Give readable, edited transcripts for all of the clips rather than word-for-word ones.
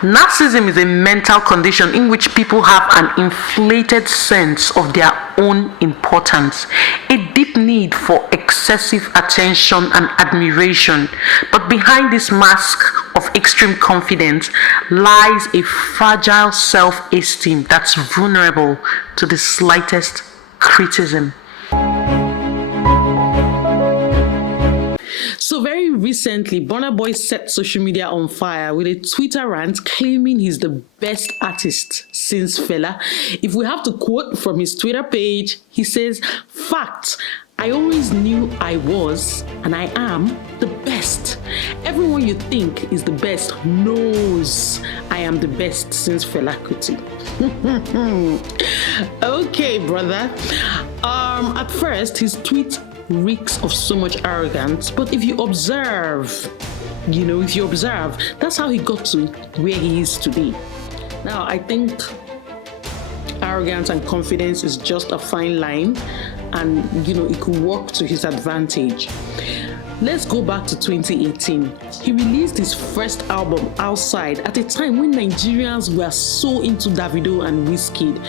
Narcissism is a mental condition in which people have an inflated sense of their own importance, a deep need for excessive attention and admiration. But behind this mask of extreme confidence lies a fragile self-esteem that's vulnerable to the slightest criticism. So very recently, Burnaboy set social media on fire with a Twitter rant claiming he's the best artist since Fela. If we have to quote from his Twitter page, he says, "Fact, I always knew I was, and I am, the best. Everyone you think is the best knows I am the best since Fela Kuti." Okay, brother. At first, his tweet reeks of so much arrogance, but if you observe, that's how he got to where he is today. Now, I think arrogance and confidence is just a fine line, and it could work to his advantage. Let's go back to 2018. He released his first album, Outside, at a time when Nigerians were so into Davido and Wizkid.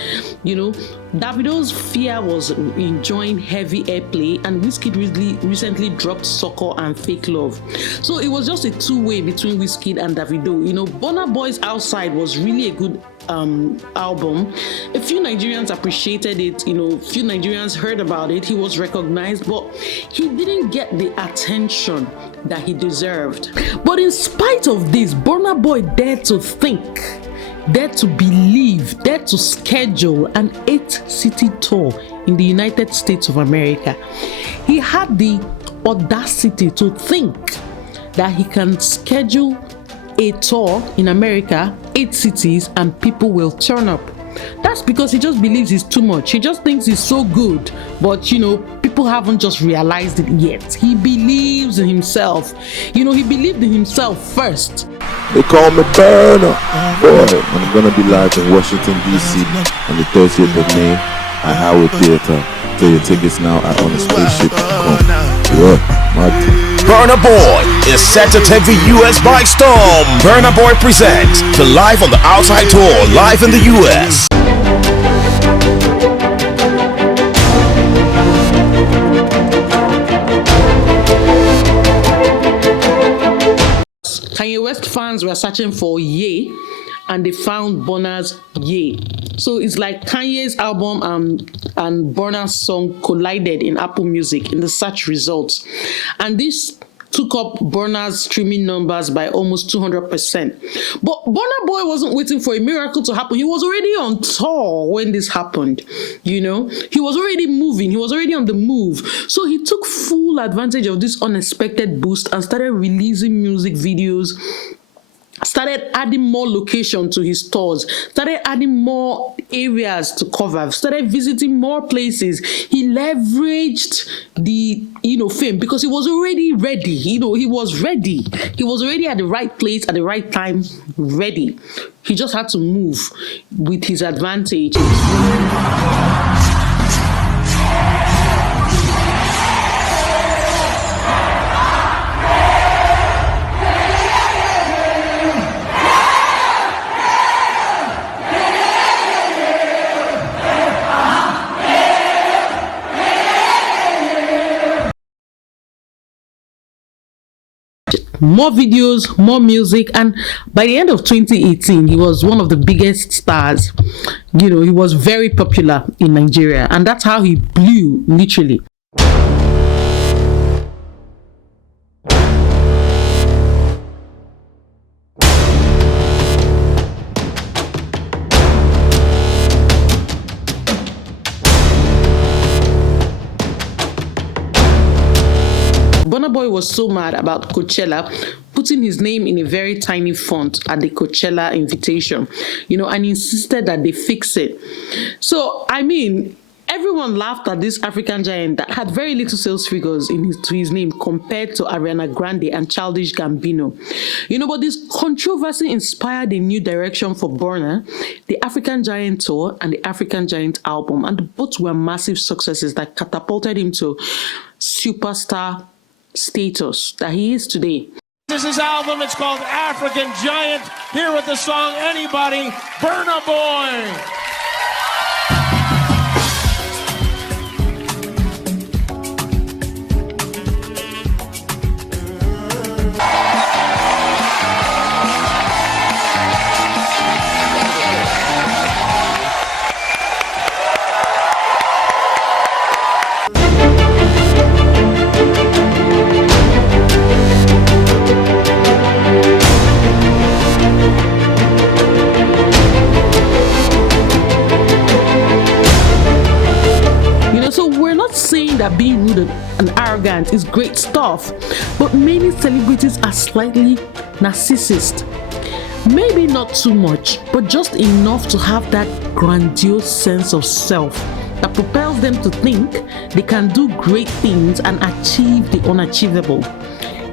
Davido's Fear was enjoying heavy airplay, and Wizkid recently dropped Sucker and Fake Love. So it was just a two-way between Wizkid and Davido. Burna Boy's Outside was really a good album. A few Nigerians appreciated it, a few Nigerians heard about it. He was recognized, but he didn't get the attention that he deserved. But in spite of this, Burna Boy dared to think, dared to believe, dared to schedule an 8-city tour in the United States of America. He had the audacity to think that he can schedule a tour in America, 8 cities, and people will turn up. That's because he just believes he's too much. He just thinks he's so good, but people haven't just realized it yet. He believes in himself. He believed in himself first. They call me Burner. Boy, I'm gonna be live in Washington, D.C. on the 30th of May at Howard Theater. Get your tickets now at onthespaceship.com. Yeah, my Burnaboy is set to take the US by storm. Burnaboy presents the Live on the Outside Tour, live in the US. Kanye West fans were searching for Ye, and they found Burna's Ye. So it's like Kanye's album and Burna's song collided in Apple Music in the search results. And this took up Burna's streaming numbers by almost 200%. But Burna Boy wasn't waiting for a miracle to happen. He was already on tour when this happened. He was already moving. He was already on the move. So he took full advantage of this unexpected boost and started releasing music videos, started adding more location to his tours, started adding more areas to cover, started visiting more places. He leveraged the fame because he was already ready. He was ready. He was already at the right place at the right time, ready. He just had to move with his advantage. More videos, more music, and by the end of 2018, he was one of the biggest stars. He was very popular in Nigeria, and that's how he blew, literally. Burna Boy was so mad about Coachella putting his name in a very tiny font at the Coachella invitation, and insisted that they fix it. So, everyone laughed at this African giant that had very little sales figures to his name compared to Ariana Grande and Childish Gambino. But this controversy inspired a new direction for Burna, the African Giant Tour and the African Giant album, and both were massive successes that catapulted him to superstar status that he is today. This is his album. It's called African Giant. Here with the song Anybody, Burnaboy. That being rude and arrogant is great stuff, but many celebrities are slightly narcissist. Maybe not too much, but just enough to have that grandiose sense of self that propels them to think they can do great things and achieve the unachievable.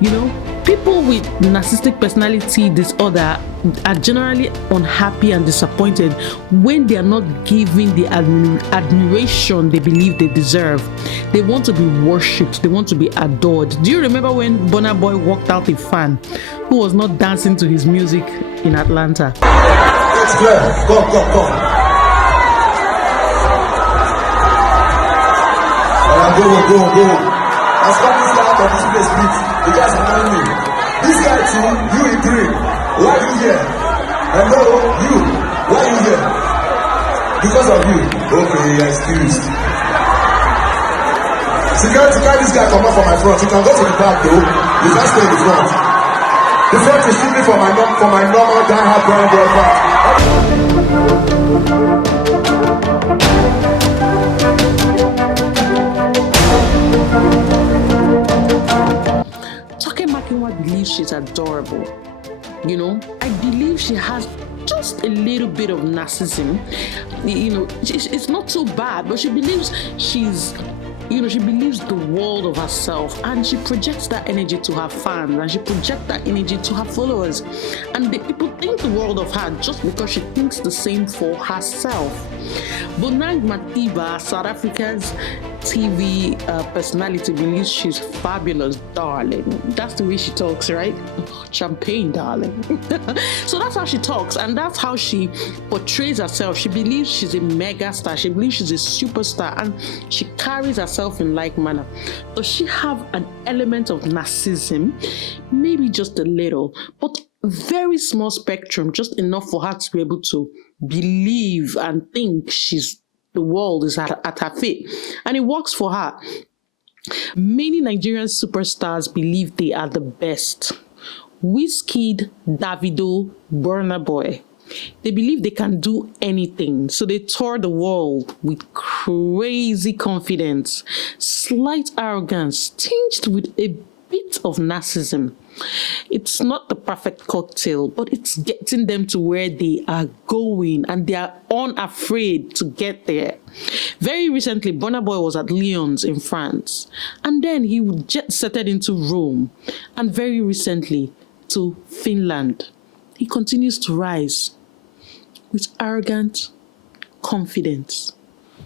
You know, people with narcissistic personality disorder are generally unhappy and disappointed when they are not given the admiration they believe they deserve. They want to be worshipped, they want to be adored. Do you remember when Burnaboy walked out a fan who was not dancing to his music in Atlanta? It's clear. Go. Go. Let's come this guy out of this place, please. You guys are telling me. This guy too, you in green. Why are you here? Hello, you. Why are you here? Because of you. Okay, you're excused. Security, carry this guy come up from my front. You can go to the back though. You can't stay in the front. The front is strictly for my normal die-hard brown boy part. Believes she's adorable. You know, I believe she has just a little bit of narcissism. You know, it's not so bad, but she believes she believes the world of herself, and she projects that energy to her fans, and she projects that energy to her followers. And the people think the world of her just because she thinks the same for herself. Bonang Matiba, South Africa's TV personality, believes she's fabulous, darling. That's the way she talks, right? Champagne, darling. So that's how she talks, and that's how she portrays herself. She believes she's a mega star. She believes she's a superstar, and she carries herself in like manner. Does she have an element of narcissism? Maybe just a little, but very small spectrum, just enough for her to be able to believe and think the world is at her feet, and it works for her. Many Nigerian superstars believe they are the best. Wizkid, Davido, Burna Boy. They believe they can do anything, so they tour the world with crazy confidence, slight arrogance, tinged with a bit of narcissism. It's not the perfect cocktail, but it's getting them to where they are going, and they are unafraid to get there. Very recently, Burna Boy was at Lyons in France, and then he jet setted into Rome, and very recently to Finland. He continues to rise with arrogant confidence.